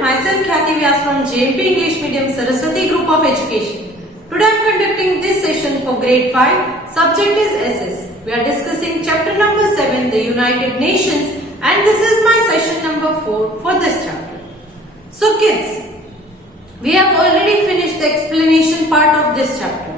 myself Khyati Vyas from JMP English Medium Saraswati Group of Education. Today I am conducting this session for grade 5. Subject is SS. We are discussing chapter number 7, the United Nations, and this is my session number 4 for this chapter. So kids, we have already finished the explanation part of this chapter.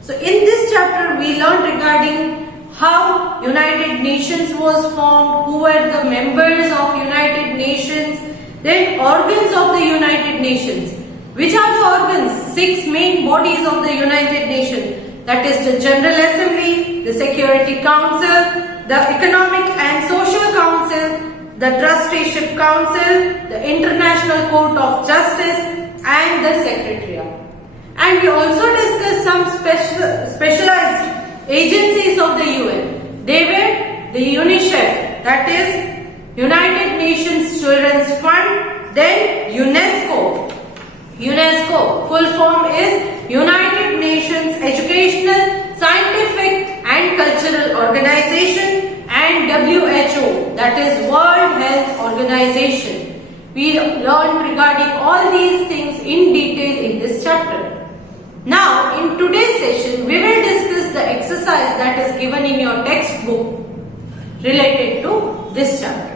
So in this chapter we learned regarding how United Nations was formed, who were the members of United Nations, then organs of the United Nations. Which are the organs? 6 main bodies of the United Nations. That is the General Assembly, the Security Council, the Economic and Social Council, the Trusteeship Council, the International Court of Justice, and the Secretariat. And we also discussed some specialized agencies of the UN. They were the UNICEF, that is United Nations Children's Fund, then UNESCO. UNESCO, full form is United Nations Educational, Scientific and Cultural Organization, and WHO, that is World Health Organization. We learned regarding all these things in detail in this chapter. Now, in today's session, we will discuss the exercise that is given in your textbook related to this chapter.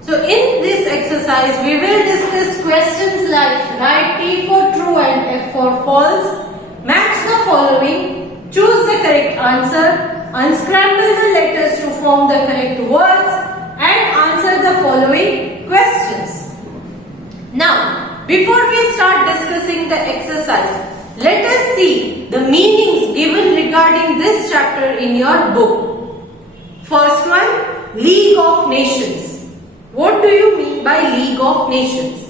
So, in this exercise, we will discuss questions like write T for true and F for false, match the following, choose the correct answer, unscramble the letters to form the correct words, and answer the following questions. Now, before we start discussing the exercise, let us see the meanings given regarding this chapter in your book. First one, League of Nations. What do you mean by League of Nations?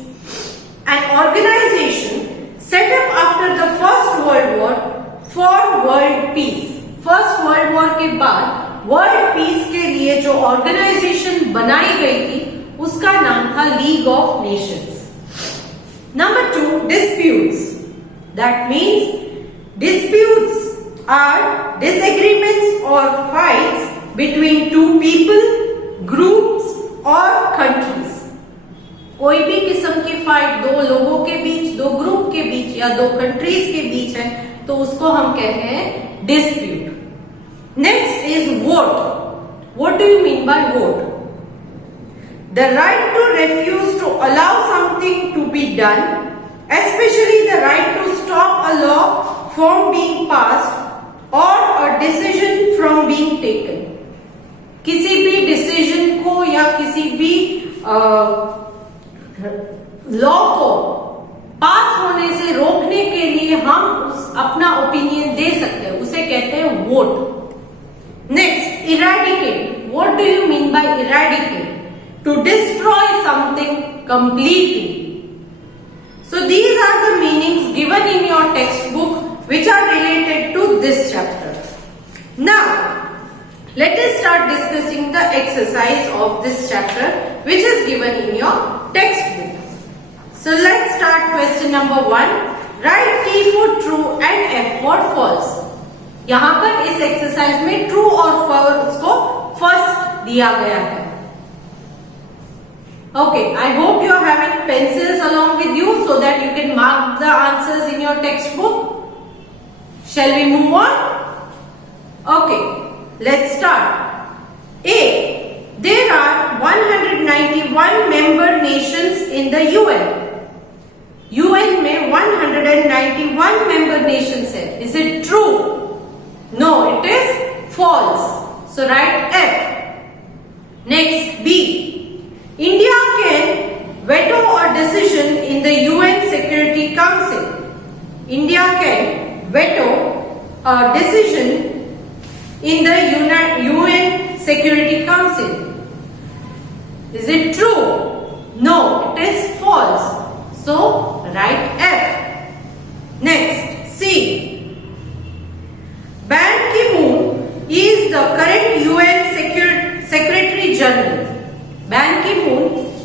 An organization set up after the First World War for world peace. First World War के बाद world peace के लिए जो organization बनाई गई थी, उसका नाम था League of Nations. Number 2, disputes. That means disputes are disagreements or fights between two people, groups or countries. कोई भी किस्म की फाइट दो लोगों के बीच, दो ग्रुप के बीच या दो कंट्रीज के बीच है तो उसको हम कहते हैं dispute. Next is vote. What do you mean by vote? The right to refuse to allow something to be done, especially the right to stop a law from being passed or a decision from being taken. किसी भी decision को या किसी भी law को पास होने से रोकने के लिए हम अपना ओपिनियन दे सकते हैं, उसे कहते हैं vote. Next, eradicate. What do you mean by eradicate? To destroy something completely. So these are the meanings given in your textbook which are related to this chapter. Now, let us start discussing the exercise of this chapter which is given in your textbook. So let's start question number 1. Write T for true and F for false. यहाँ पर इस exercise में true और false को first दिया गया है. Okay, I hope you are having pencils along with you so that you can mark the answers in your textbook. Shall we move on? Okay, let's start. A. There are 191 member nations in the UN. UN में 191 member nations है. Is it true? No, it is false. So write F. Next, B. India can veto a decision in the UN Security Council. India can veto a decision in the UN Security Council. Is it true? No, it is false. So, write F. Next, C. Ban Ki-moon is the current UN Secretary General. Ban Ki moon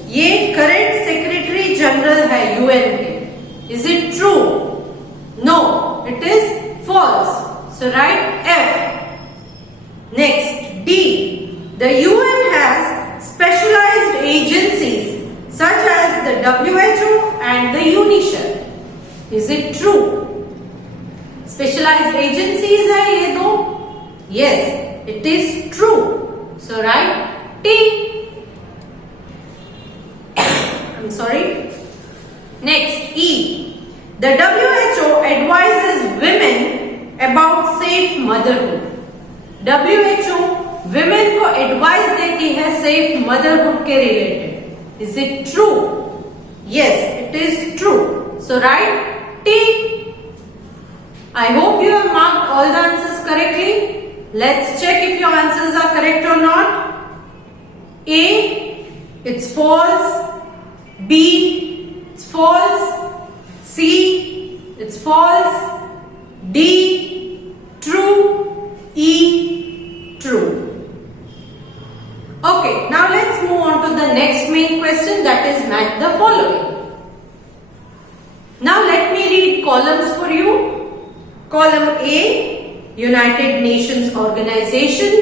ये current secretary general है UN के. Is it true? No, it is false. So write F. Next, D. The UN has specialized agencies such as the WHO and the UNICEF. Is it true? Specialized agencies hai ye do? Yes, it is true. So write T. I'm sorry. Next, E. The WHO advises women about safe motherhood. WHO women को advice देती है safe motherhood के related. Is it true? Yes, it is true. So write T. I hope you have marked all the answers correctly. Let's check if your answers are correct or not. A, it's false. B, it's false. C, it's false. D, true. E, true. Okay, now let's move on to the next main question, that is match the following. Now let me read columns for you. Column A, United Nations Organization.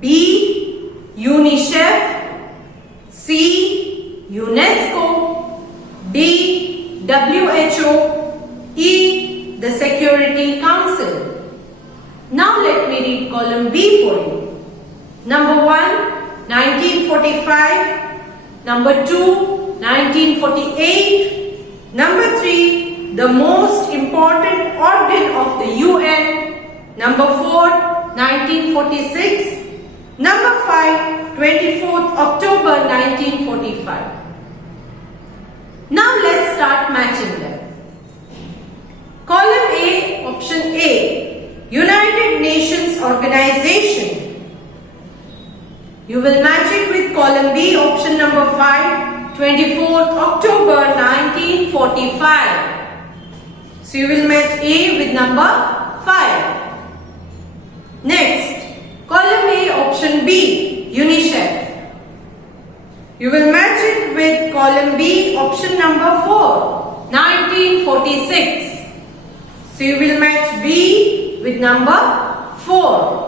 B, UNICEF. C, UNESCO. D, WHO. E, the Security Council. Now let me read column B for you. Number 1, 1945. Number 2, 1948. Number 3, the most important organ of the UN. Number 4, 1946. Number 5, 24th October 1945. Now let's start matching them. Column A, option A, United Nations Organization. You will match it with column B, option number 5, 24th October 1945. So you will match A with number 5. Next, column A, option B, UNICEF. You will match it with column B, option number 4, 1946. So you will match B with number 4.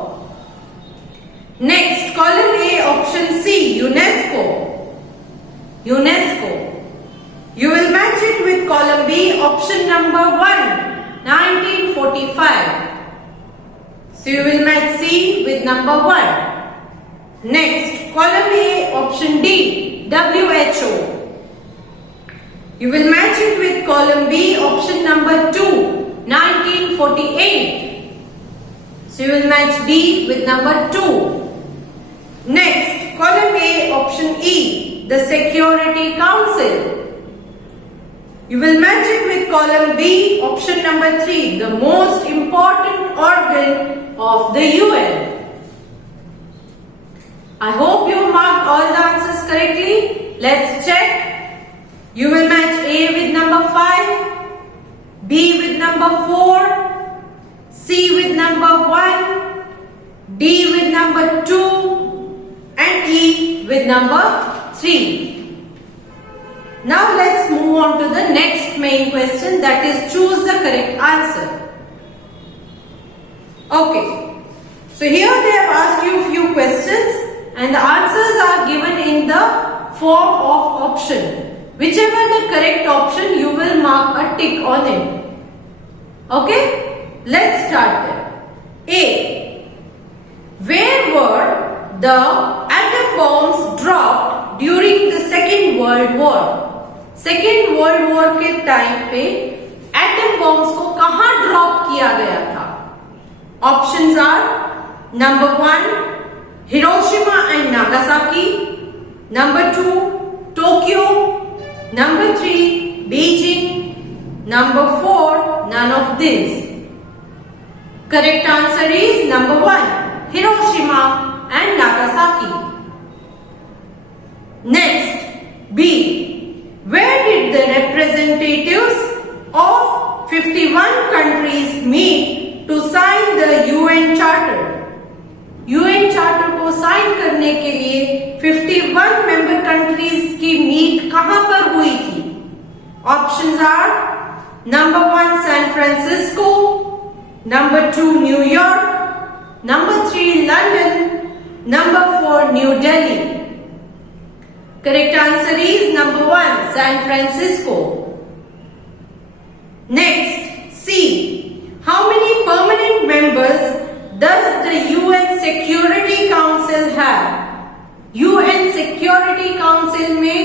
Next, column A, option C, UNESCO. UNESCO. You will match it with column B, option number 1, 1945. So you will match C with number 1. Next, column A, option D, WHO. You will match it with column B, option number 2, 1948. So you will match D with number 2. Next, column A, option E, the Security Council. You will match it with column B, option number 3, the most important organ of the UN. I hope you marked all the answers correctly. Let's check. You will match A with number 5, B with number 4, C with number 1, D with number 2 and E with number 3. Now let's move on to the next main question, that is choose the correct answer. Okay, so here they have asked you a few questions and the answers are given in the form of option. Whichever the correct option, you will mark a tick on it. Okay, let's start there. A. Where were the atom bombs dropped during the Second World War? Second world war के time पे atom bombs को कहां drop किया गया था? Options are number 1 Hiroshima and Nagasaki, number 2 Tokyo, number 3 Beijing, number 4 none of this. Correct answer is number 1 Hiroshima and Nagasaki. Next, B. Where did the representatives of 51 countries meet to sign the UN Charter? UN Charter को sign करने के लिए 51 member countries की meet कहां पर हुई थी? Options are number 1 San Francisco, number 2 New York, number 3 London, number 4 New Delhi. Correct answer is number 1, San Francisco. Next, C. How many permanent members does the UN Security Council have? UN Security Council में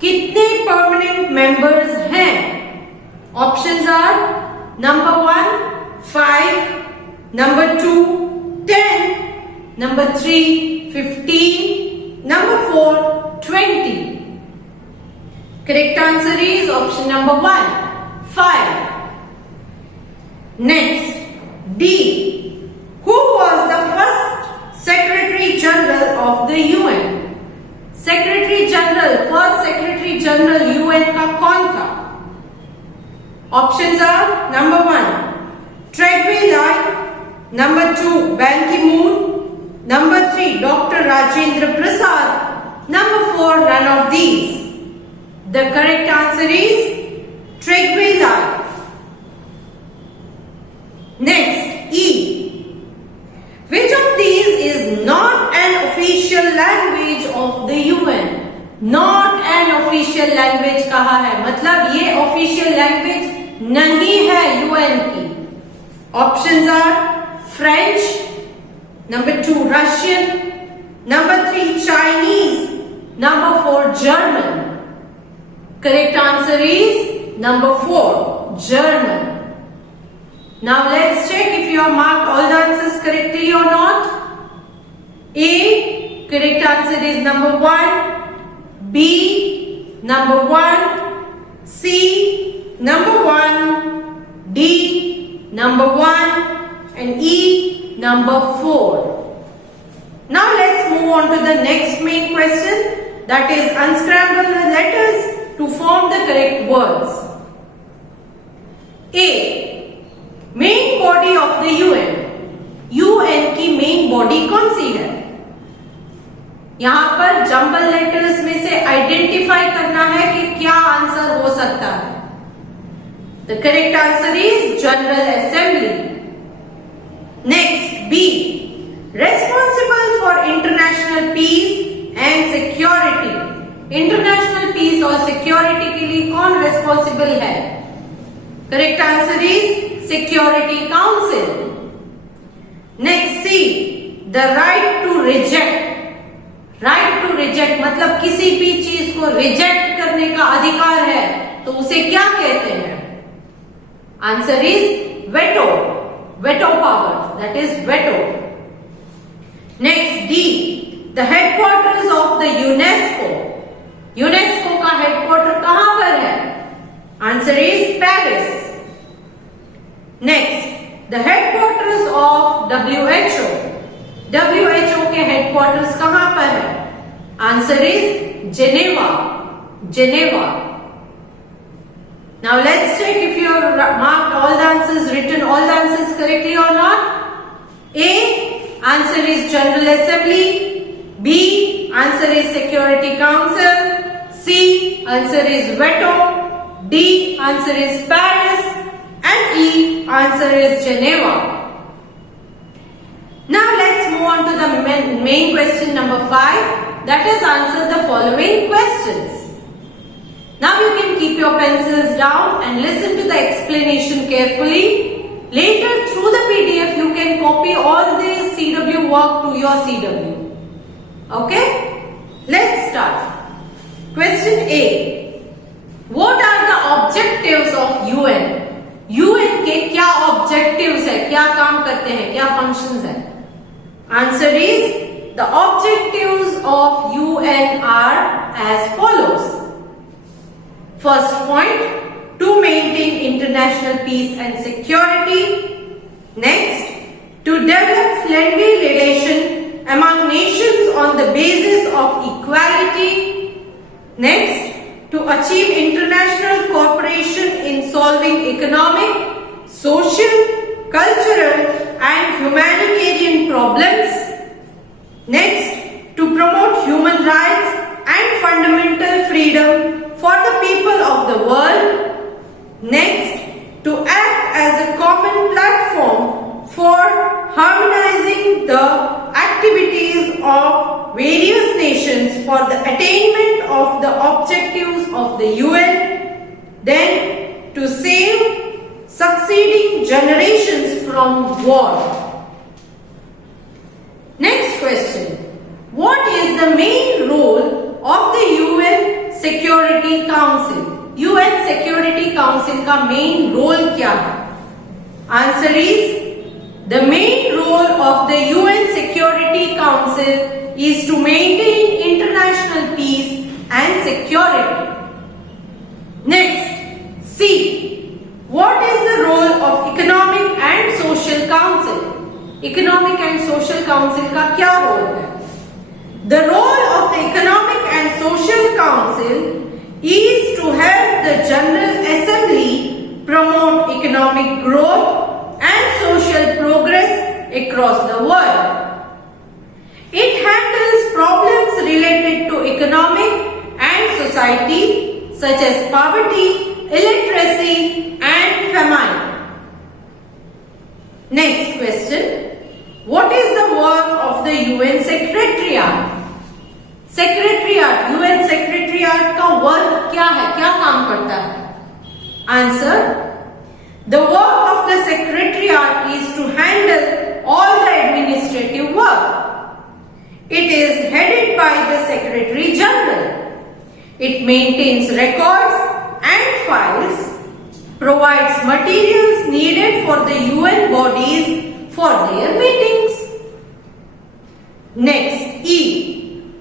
कितने permanent members हैं? Options are number 1, 5, number 2, 10, number 3, 15, number 4, 20. Correct answer is option number 1, 5. Next, D. Who was the first Secretary General of the UN? Secretary General, first Secretary General UN का कौन था? Options are number 1, Trygve Lie, number 2, Ban Ki-moon, number 3, Dr. Rajendra Prasad, number 4, none of these. The correct answer is Trygve Lie. Next, E. Which of these is not an official language of the UN? Not an official language कहा है, मतलब ये official language नहीं है UN की. Options are French, number 2 Russian, number 3 Chinese, number 4 German. Correct answer is number 4, German. Now let's check if you have marked all the answers correctly or not. A, correct answer is number 1, B, number 1, C, number 1, D, number 1, and E, number 4. Now let's move on to the next main question, that is unscramble the letters to form the correct words. A. Main body of the UN. UN की main body कौन सी है? यहां पर jumble letters में से identify करना है कि क्या आंसर हो सकता है. The correct answer is General Assembly. Next, B. Responsible for international peace and security. International peace और सिक्योरिटी के लिए कौन रेस्पॉन्सिबल है? Correct answer is Security Council. Next, C. The right to reject. Right to reject मतलब किसी भी चीज को रिजेक्ट करने का अधिकार है, तो उसे क्या कहते हैं? Answer is veto. Veto power. That is veto. Next, D. The headquarters of the UNESCO. UNESCO का headquarter कहां पर है? Answer is Paris. Next, the headquarters of WHO. WHO के headquarters कहां पर है? Answer is Geneva. Geneva. Now let's check if you have marked all the answers, written all the answers correctly or not. A. Answer is General Assembly. B. Answer is Security Council. C. Answer is veto. D. Answer is Paris. And E, answer is Geneva. Now let's move on to the main question number 5. That is, answer the following questions. Now you can keep your pencils down and listen to the explanation carefully. Later through the PDF you can copy all this CW work to your CW. Okay? Let's start. Question A. What are the objectives of UN? UN के क्या objectives है, क्या काम करते हैं, क्या functions है? Answer is the objectives of UN are as follows. First point, to maintain international peace and security. Next, to develop friendly relation among nations on the basis of equality. Next, to achieve international cooperation in solving economic, social, cultural and humanitarian problems. Next, to promote human rights and fundamental freedom for the people of the world. Next, to act as a common platform for harmonizing the activities of various nations for the attainment of the objectives of the UN, then to save succeeding generations from war. Next question. What is the main role of the UN Security Council? UN Security Council का main role क्या है? Answer is, the main role of the UN Security Council is to maintain international peace and security. Next, C. What is the role of Economic and Social Council? Economic and Social Council का क्या role है? The role of the Economic and Social Council is to help the General Assembly promote economic growth and social progress across the world. It handles problems related to economic and society such as poverty, illiteracy and famine. Next question. What is the work of the UN Secretariat? Secretariat, UN Secretariat का work क्या है? क्या काम करता है? Answer. The work of the Secretariat is to handle all the administrative work. It is headed by the Secretary General. It maintains records and files, provides materials needed for the UN bodies for their meetings. Next, E.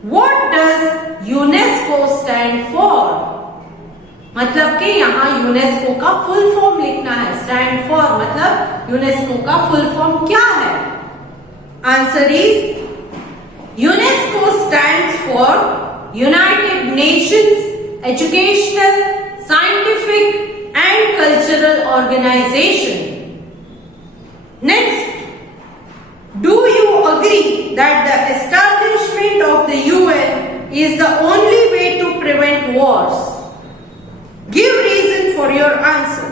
What does UNESCO stand for? मतलब कि यहाँ UNESCO का full form लिखना है. Stand for मतलब UNESCO का full form क्या है? Answer is, UNESCO stands for United Nations Educational, Scientific and Cultural Organization. Next, do you agree that the establishment of the UN is the only way to prevent wars? Give reason for your answer.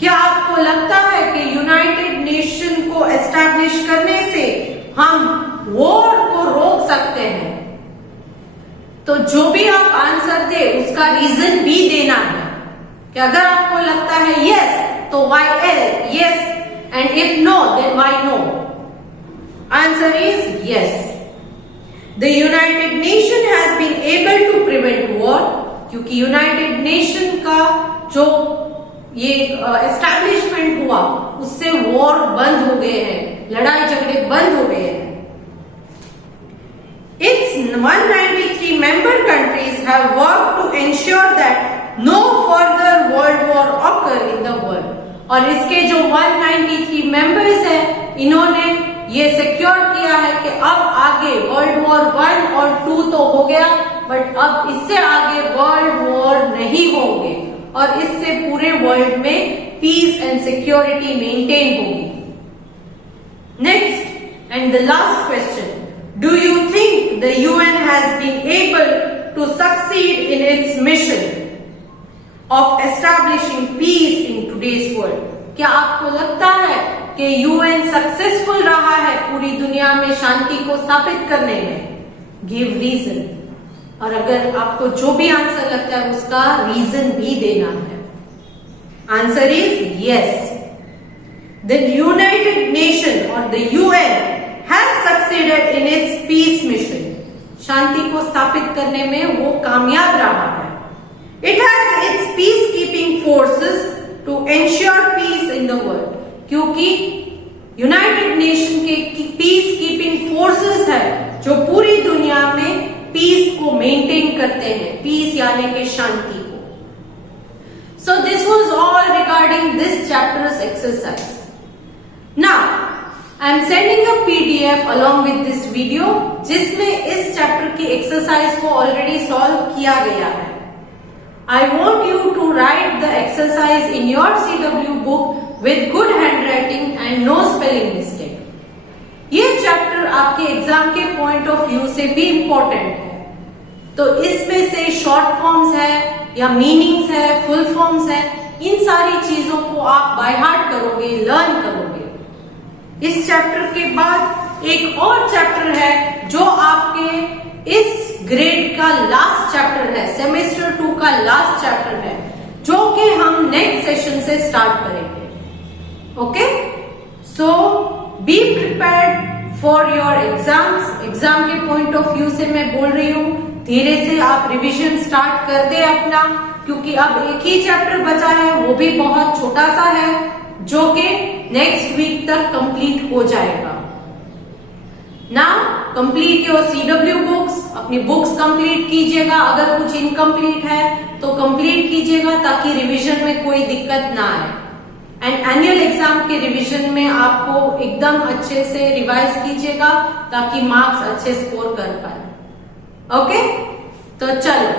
क्या आपको लगता है कि United nation को establish करने से हम war को रोक सकते हैं? तो जो भी आप आंसर दे उसका रीजन भी देना है. कि अगर आपको लगता है yes तो why yes, and if no then why no. Answer is yes. The United Nation has been able to prevent war क्योंकि यूनाइटेड नेशन का जो ये एस्टैब्लिशमेंट हुआ उससे वॉर बंद हो गए हैं, लड़ाई झगड़े बंद हो गए हैं. Its 193 member countries have worked to ensure that no further world war occur in the world. और इसके जो 193 मेंबर्स हैं, इन्होंने ये सिक्योर किया है कि अब आगे वर्ल्ड वॉर 1 और 2 तो हो गया, बट अब इससे आगे वर्ल्ड वॉर नहीं होंगे और इससे पूरे वर्ल्ड में पीस एंड सिक्योरिटी मेंटेन होगी. Next and the last question. Do you think the UN has been able to succeed in its mission of establishing peace in today's world? क्या आपको लगता है कि यूएन सक्सेसफुल रहा है पूरी दुनिया में शांति को स्थापित करने में? Give reason. और अगर आपको जो भी आंसर लगता है उसका रीजन भी देना है. Answer is yes. The United Nation और the UN has succeeded in its peace mission. शांति को स्थापित करने में वो कामयाब रहा है. It has its peacekeeping forces to ensure peace in the world. क्योंकि यूनाइटेड नेशन के पीस कीपिंग फोर्सेस है जो पूरी दुनिया में पीस को मेंटेन करते हैं, पीस यानी कि शांति को. So this was all regarding this chapter's exercise. Now I am sending a PDF along with this video जिसमें इस चैप्टर की एक्सरसाइज को ऑलरेडी सॉल्व किया गया है. I want you to write the exercise in your CW book with good handwriting and no spelling mistake. ये chapter आपके exam के पॉइंट ऑफ व्यू से भी इम्पोर्टेंट है. तो इसमें से शॉर्ट फॉर्म्स है या मीनिंग्स है, फुल फॉर्म्स है, इन सारी चीजों को आप बाय हार्ट करोगे, लर्न करोगे. इस चैप्टर के बाद एक और चैप्टर है जो आपके इस ग्रेड का लास्ट चैप्टर है, सेमेस्टर 2 का लास्ट चैप्टर है, जो कि हम नेक्स्ट सेशन से स्टार्ट करेंगे। Okay, so be prepared for your exams. Exam के पॉइंट ऑफ व्यू से मैं बोल रही हूँ, धीरे से आप रिवीजन स्टार्ट कर दे अपना, क्योंकि अब एक ही चैप्टर बचा है, वो भी बहुत छोटा सा है, जो कि नेक्स्ट वीक तक कंप्लीट हो जाएगा। Now complete your CW books, अपनी बुक्स कंप्लीट कीजिएगा। अगर कुछ इनकम्प्लीट है तो कंप्लीट कीजिएगा, ताकि रिवीजन में कोई दिक्कत ना आए। एंड एनुअल एग्जाम के रिवीजन में आपको एकदम अच्छे से रिवाइज कीजिएगा, ताकि मार्क्स अच्छे स्कोर कर पाए। ओके, तो चलो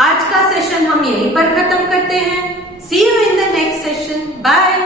आज का सेशन हम यहीं पर खत्म करते हैं। See you in the next session, bye.